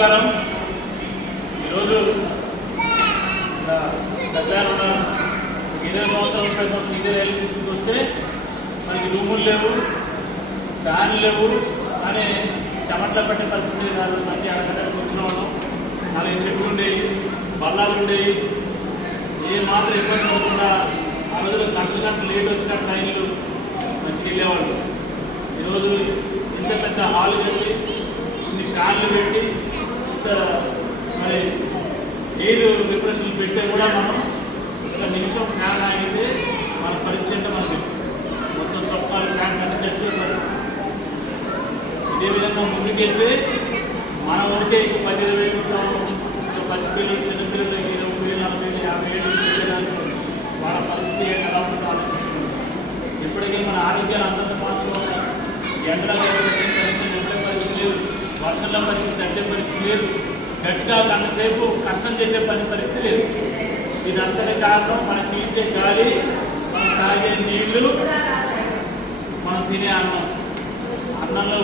నమస్కారం. ఈరోజు దగ్గర ఉన్నారు 20 సంవత్సరాలు 30 సంవత్సరాలు ఇదే రైల్వే స్టేషన్కి వస్తే మనకి రూములు లేవు, ఫ్యాన్లు లేవు అని చెమట్ల పట్టే పరిస్థితి. మంచి అడగడానికి వచ్చిన వాళ్ళం 4 చెట్లు ఉండేవి, బల్లాలు ఉండేవి. ఏ మాత్రం ఇబ్బంది అవుతుందా ఆ రోజులు గంటలు లేట్ వచ్చిన ట్రైన్లు మంచిగా వెళ్ళేవాళ్ళు. ఈరోజు ఇంత పెద్ద హాల్ కట్టి ఇన్ని ఫ్యాన్లు పెట్టి ఇంత మరి ఎయిర్ రిఫ్రెషన్లు పెట్టే కూడా మనం ఒక నిమిషం ఫ్యాన్ ఆగితే మన పరిస్థితి అంటే మనకు తెలుసు. మొత్తం చొక్కాలు ఫ్యాన్ అన్నీ తెలిసే పరిస్థితి. ఇదే విధంగా ముందుకెళ్తే మన ఊరికే ఇంక 10-20 ఉంటాం. పసిపిల్లలు, చిన్నపిల్లలు 20,000, 40,000, 50,000 వాళ్ళ పరిస్థితి ఎలా ఉంటుందో ఆలోచించుకుంటాం. ఇప్పటికే మన ఆరోగ్యాలు అందరితో మాత్రం ఎండలో పరిస్థితి ఉండే పరిస్థితి లేదు, వర్షంలో పరిస్థితి వచ్చే పరిస్థితి లేదు, గట్టిగా గంటసేపు కష్టం చేసే పరిస్థితి లేదు. దీనంతటి కారణం మనం పీల్చే గాలి, మనం తాగే నీళ్లు, మనం తినే అన్నంలో